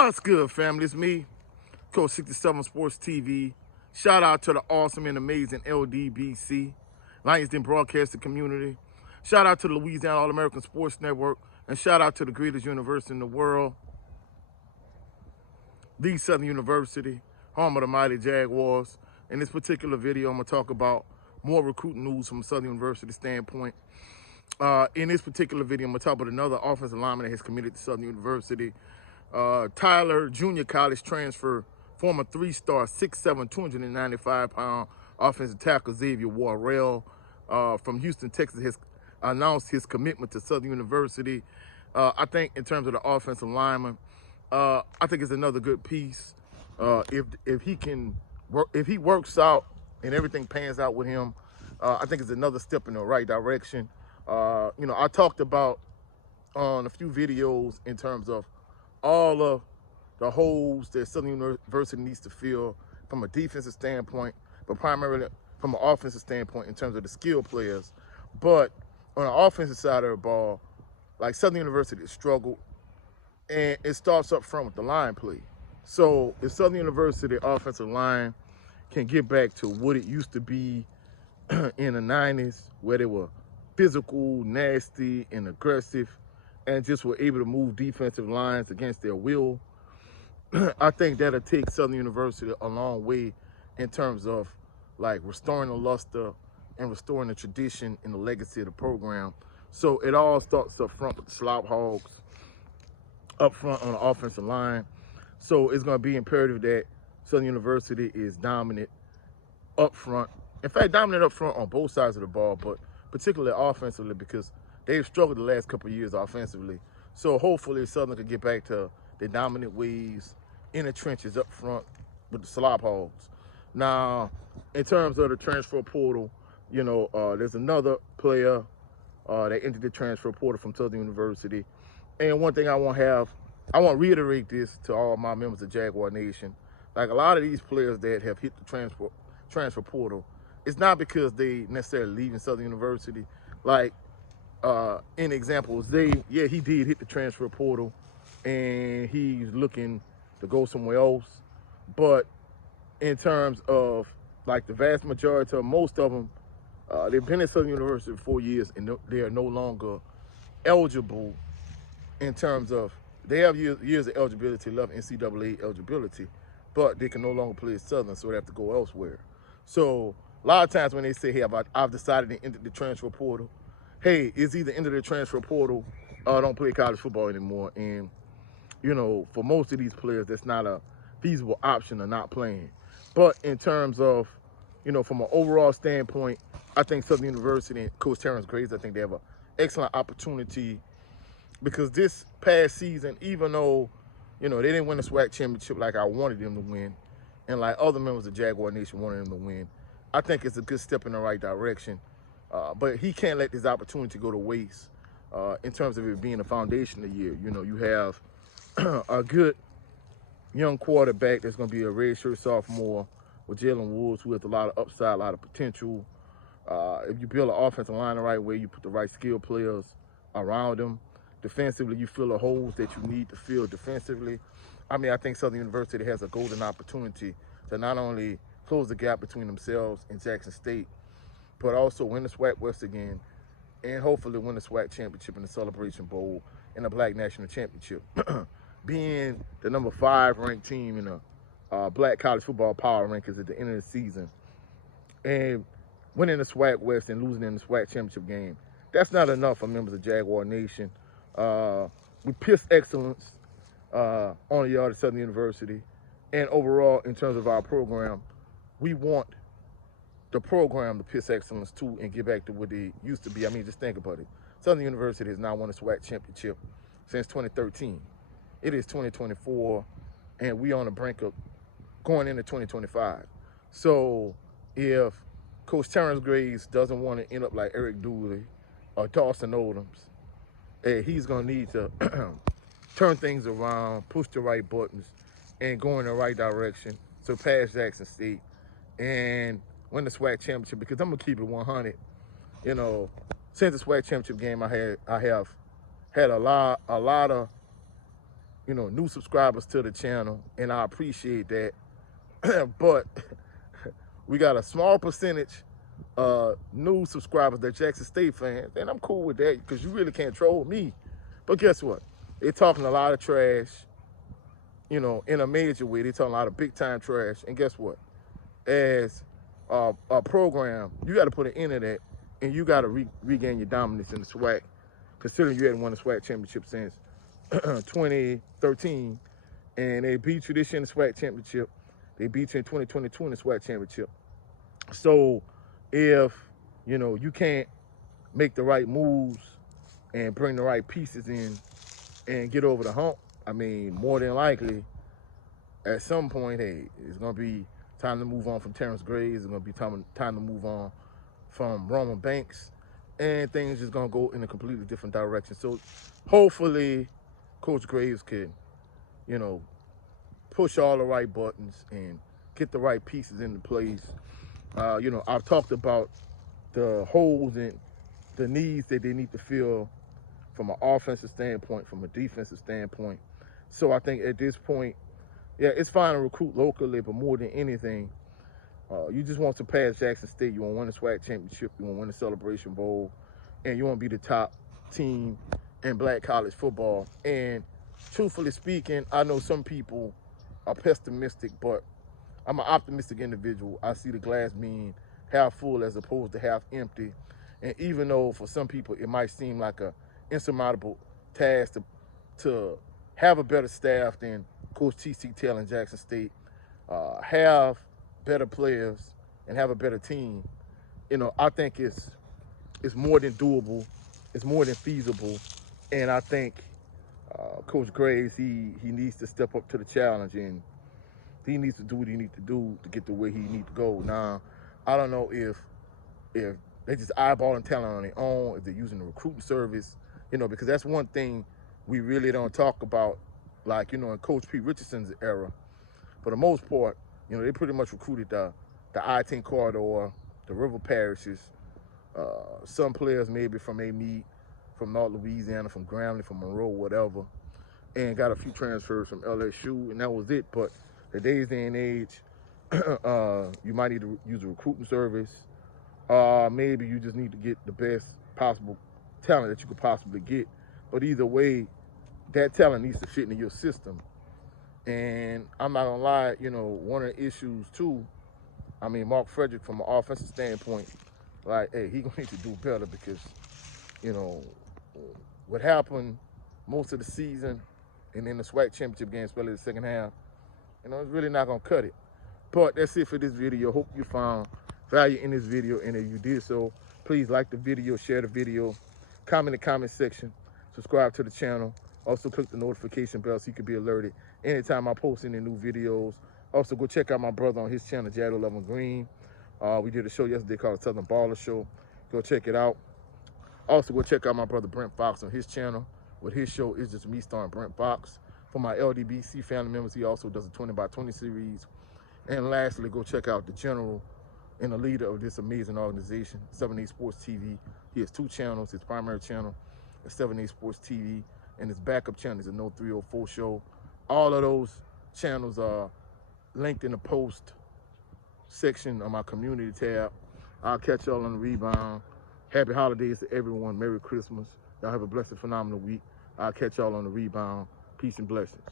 What's good, family? It's me, Coach 67 Sports TV. Shout out to the awesome and amazing LDBC, Lions Den Broadcasting Community. Shout out to the Louisiana All-American Sports Network. And shout out to the greatest university in the world, the Southern University, home of the mighty Jaguars. In this particular video, I'm going to talk about more recruiting news from a Southern University standpoint. In this particular video, I'm going to talk about another offensive lineman that has committed to Southern University. Tyler Junior College transfer, former 3-star, 6'7", 295-pound offensive tackle Xavier Werrell from Houston, Texas, has announced his commitment to Southern University. I think in terms of the offensive lineman, I think it's another good piece. If he can work, if he works out and everything pans out with him, I think it's another step in the right direction. I talked about on a few videos in terms of all of the holes that Southern University needs to fill from a defensive standpoint, but primarily from an offensive standpoint in terms of the skill players. But on the offensive side of the ball, like Southern University has struggled, and it starts up front with the line play. So if Southern University offensive line can get back to what it used to be in the 90s, where they were physical, nasty, and aggressive, and just were able to move defensive lines against their will, I think that'll take Southern University a long way in terms of like restoring the luster and restoring the tradition and the legacy of the program. So it all starts up front with the Slop Hogs up front on the offensive line. So it's going to be imperative that Southern University is dominant up front. In fact, dominant up front on both sides of the ball, but particularly offensively, because they've struggled the last couple of years offensively. So hopefully Southern can get back to the dominant ways in the trenches up front with the Slop Hogs. Now, in terms of the transfer portal, there's another player that entered the transfer portal from Southern University. And one thing I want to reiterate this to all my members of Jaguar Nation. Like a lot of these players that have hit the transfer portal, it's not because they necessarily leaving Southern University. Like, in example, he did hit the transfer portal and he's looking to go somewhere else. But in terms of like the vast majority of most of them, they've been at Southern University for 4 years and they are no longer eligible in terms of, they have years of eligibility left, NCAA eligibility, but they can no longer play at Southern, so they have to go elsewhere. So a lot of times when they say, hey, I've decided to enter the transfer portal, hey, it's either enter the transfer portal or don't play college football anymore. And, for most of these players, that's not a feasible option of not playing. But in terms of, from an overall standpoint, I think Southern University and Coach Terrence Graves, I think they have an excellent opportunity, because this past season, even though, they didn't win the SWAC championship like I wanted them to win, and like other members of Jaguar Nation wanted them to win, I think it's a good step in the right direction. But he can't let this opportunity go to waste in terms of it being a foundation of the year. You have a good young quarterback that's going to be a redshirt sophomore with Jalen Woods, who has a lot of upside, a lot of potential. If you build an offensive line the right way, you put the right skill players around them. Defensively, you fill the holes that you need to fill defensively. I think Southern University has a golden opportunity to not only close the gap between themselves and Jackson State, but also win the SWAC West again, and hopefully win the SWAC championship in the Celebration Bowl and the Black National Championship. Being the number 5 ranked team in the Black College Football Power Rankings at the end of the season, and winning the SWAC West and losing in the SWAC championship game, that's not enough for members of Jaguar Nation. We piss excellence on the yard of Southern University, and overall, in terms of our program, we want the program to piss excellence too and get back to what they used to be. Just think about it. Southern University has now won a SWAC championship since 2013. It is 2024, and we on the brink of going into 2025. So if Coach Terrence Graves doesn't want to end up like Eric Dooley or Dawson Odoms, he's going to need to turn things around, push the right buttons, and go in the right direction, surpass Jackson State, and win the SWAC championship. Because I'm going to keep it 100. Since the SWAC championship game, I have had a lot of new subscribers to the channel, and I appreciate that. But we got a small percentage new subscribers that Jackson State fans, and I'm cool with that because you really can't troll me. But guess what? They're talking a lot of trash, in a major way. They're talking a lot of big time trash. And guess what? As a program, you got to put an end to that, and you got to regain your dominance in the SWAC, considering you hadn't won the SWAC championship since 2013, and they beat you this year in the SWAC championship. They beat you in 2022 in the SWAC championship. So if, you can't make the right moves and bring the right pieces in and get over the hump, I mean, more than likely, at some point, hey, it's going to be time to move on from Terrence Graves. It's going to be time to move on from Roman Banks, and things just going to go in a completely different direction. So hopefully Coach Graves can, push all the right buttons and get the right pieces into place. I've talked about the holes and the needs that they need to fill from an offensive standpoint, from a defensive standpoint. So I think at this point, yeah, it's fine to recruit locally, but more than anything, you just want to pass Jackson State. You want to win the SWAC championship. You want to win the Celebration Bowl, and you want to be the top team in Black college football. And truthfully speaking, I know some people are pessimistic, but I'm an optimistic individual. I see the glass being half full as opposed to half empty. And even though for some people it might seem like an insurmountable task to have a better staff than Coach T.C. Taylor and Jackson State, have better players and have a better team, I think it's more than doable. It's more than feasible. And I think Coach Graves, he needs to step up to the challenge, and he needs to do what he needs to do to get to where he needs to go. Now, I don't know if they just eyeballing talent on their own, if they're using the recruiting service, because that's one thing we really don't talk about, like, in Coach P. Richardson's era. For the most part, they pretty much recruited the I-10 corridor, the river parishes, some players maybe from Amite, from North Louisiana, from Grambling, from Monroe, whatever, and got a few transfers from LSU, and that was it. But today's day and age, you might need to use a recruiting service. Maybe you just need to get the best possible talent that you could possibly get. But either way, that talent needs to fit into your system. And I'm not gonna lie, one of the issues too, Mark Frederick, from an offensive standpoint, like, hey, he gonna need to do better because, what happened most of the season and then the SWAC championship game, especially the second half, it's really not gonna cut it. But that's it for this video. Hope you found value in this video, and if you did so, please like the video, share the video, comment in the comment section, subscribe to the channel. Also click the notification bell so you can be alerted anytime I post any new videos. Also go check out my brother on his channel, Jad 11 Green. We did a show yesterday called the Southern Baller Show. Go check it out. Also go check out my brother Brent Fox on his channel. With his show, It's Just Me starring Brent Fox. For my LDBC family members, he also does a 20x20 series. And lastly, go check out the general and the leader of this amazing organization, 7A Sports TV. He has two channels. His primary channel is 7A Sports TV, and his backup channel is a No 304 Show. All of those channels are linked in the post section of my community tab. I'll catch y'all on the rebound. Happy holidays to everyone. Merry Christmas. Y'all have a blessed, phenomenal week. I'll catch y'all on the rebound. Peace and blessings.